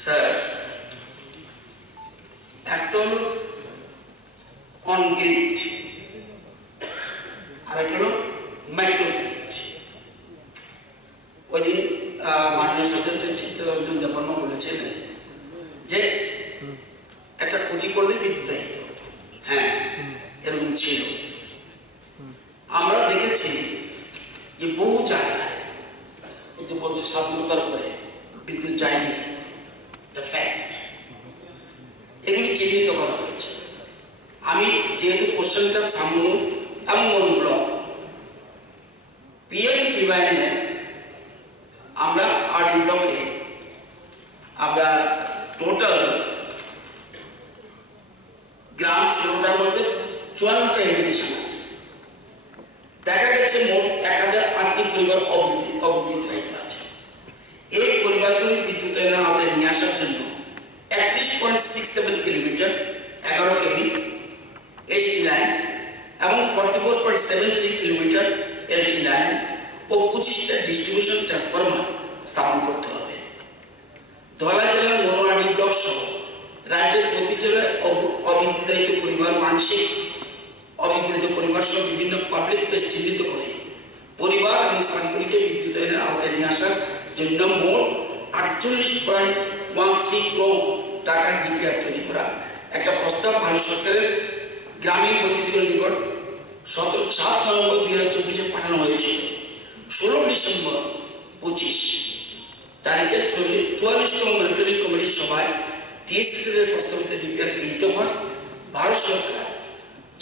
Sir, একটা হলো on grid আর একটা হলো মাইক্রো গ্রিড। ওই দিন মাননীয় সদস্য চিত্তরঞ্জন দেববর্মা বলেছিলেন যে একটা খুঁটি পড়লে বিদ্যুৎ আহিত। হ্যাঁ, এরকম ছিল। আমরা দেখেছি যে বহু জায়গায় এই যে বলছে স্বাধীনতার পরে বিদ্যুৎ যায়নি, কিন্তু এটা ফ্যাক্ট। এগুলি চিহ্নিত করা হয়েছে। আমি যেহেতু কোশ্চেনটা সামনে এবং মনোব্লক পিএম ডিভাইনের আমরা আরডি ব্লকে আমরা টোটাল গ্রাম 16টার মধ্যে 54টা এলিভেশন আছে। দেখা গেছে মোট 1008টি পরিবার অবহেলিত আছে। এই পরিবারগুলি বিদ্যুতের আওতায় নিয়ে আসার জন্য 31.67 কিলোমিটার 11 কেভি এসটি লাইন এবং 44.73 কিলোমিটার এলটি লাইন ও 25টা ডিস্ট্রিবিউশন ট্রান্সফরমার স্থাপন করতে হবে। ধলাই জেলার মনোয়ারি ব্লক সহ রাজ্যের প্রতি জেলায় অবিদ্যুতায়িত পরিবার, মানসিক অবিদ্যুতায়িত পরিবার সহ বিভিন্ন পাবলিক প্লেস চিহ্নিত করে পরিবার এবং স্থানগুলিকে বিদ্যুতায়নের আওতায় নিয়ে আসার জন্য মোট 48.13 করোড় টাকার ডিপিআর তৈরি করা একটা প্রস্তাব ভারত সরকারের গ্রামীণ বৈদ্যুতিকের নিকট 7 নভেম্বর 2024 পাঠানো হয়েছিল। 16 ডিসেম্বর 25 তারিখে 44তম মনিটরিং কমিটির সভায় টিএসসিসির প্রস্তাবিত ডিপিআর গৃহীত হয়। ভারত সরকার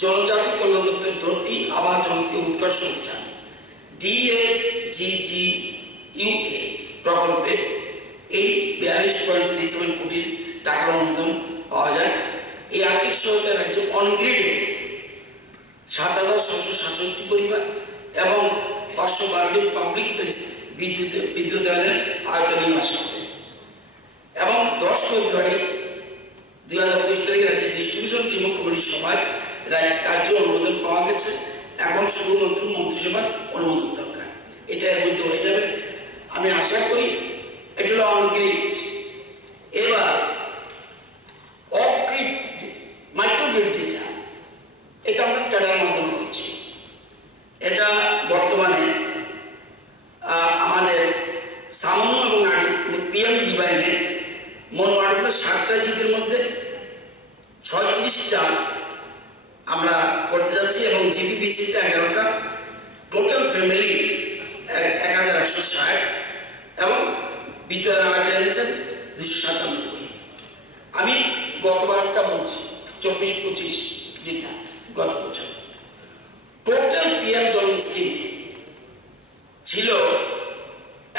জনজাতি কল্যাণ দপ্তর ধরতি আবাস জনজাতি উৎকর্ষ অভিযান DAGGUA প্রকল্পে এই 42.37 কোটি টাকার অনুমোদন পাওয়া যায়। এই আর্থিক সহায়তা রাজ্য অনগ্রিডে 7,667 পরিবার এবং 512টি পাবলিক প্লেস বিদ্যুতায়নের আয়তনে আসা হবে। এবং 10 ফেব্রুয়ারি 2025 তারিখে রাজ্যের ডিস্ট্রিবিউশন রিমোট কমিটির সভায় রাজ্য কার্য অনুমোদন পাওয়া গেছে। এখন শুধুমাত্র মন্ত্রিসভার অনুমোদন দরকার। এটা এর মধ্যে হয়ে যাবে আমি আশা করি। এটা হলো অনগ্রিড। এবার অফগ্রিড মাইক্রোগ্রিড যেটা, এটা আমরা টেন্ডারের মাধ্যমে করছি। এটা বর্তমানে আমাদের সামনো এবং পিএম ডিভাইনে মনোয়ারগুলো 60টা জিপির মধ্যে 36টা আমরা করতে যাচ্ছি এবং জিপিবিসিতে 11টা। টোটাল ফ্যামিলি 1160 এবং বিদ্যুতের আওতায় এনেছেন 297। আমি গতবারটা বলছি 24-25 যেটা গত বছর টোটাল পিএম জন্ম স্কিমে ছিল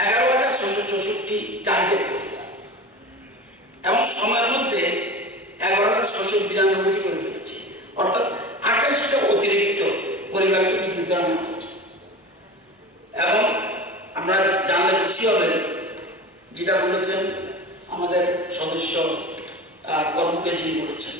11,664 টার্গেট পরিবার এবং সময়ের মধ্যে 11,692টি করে ফেলেছে। অর্থাৎ 28টা অতিরিক্ত পরিবারকে বিদ্যুৎ আনা হয়েছে। এবং আমরা জানলে খুশি হবেন, যেটা বলেছেন আমাদের সদস্য কর্মকে যিনি বলেছেন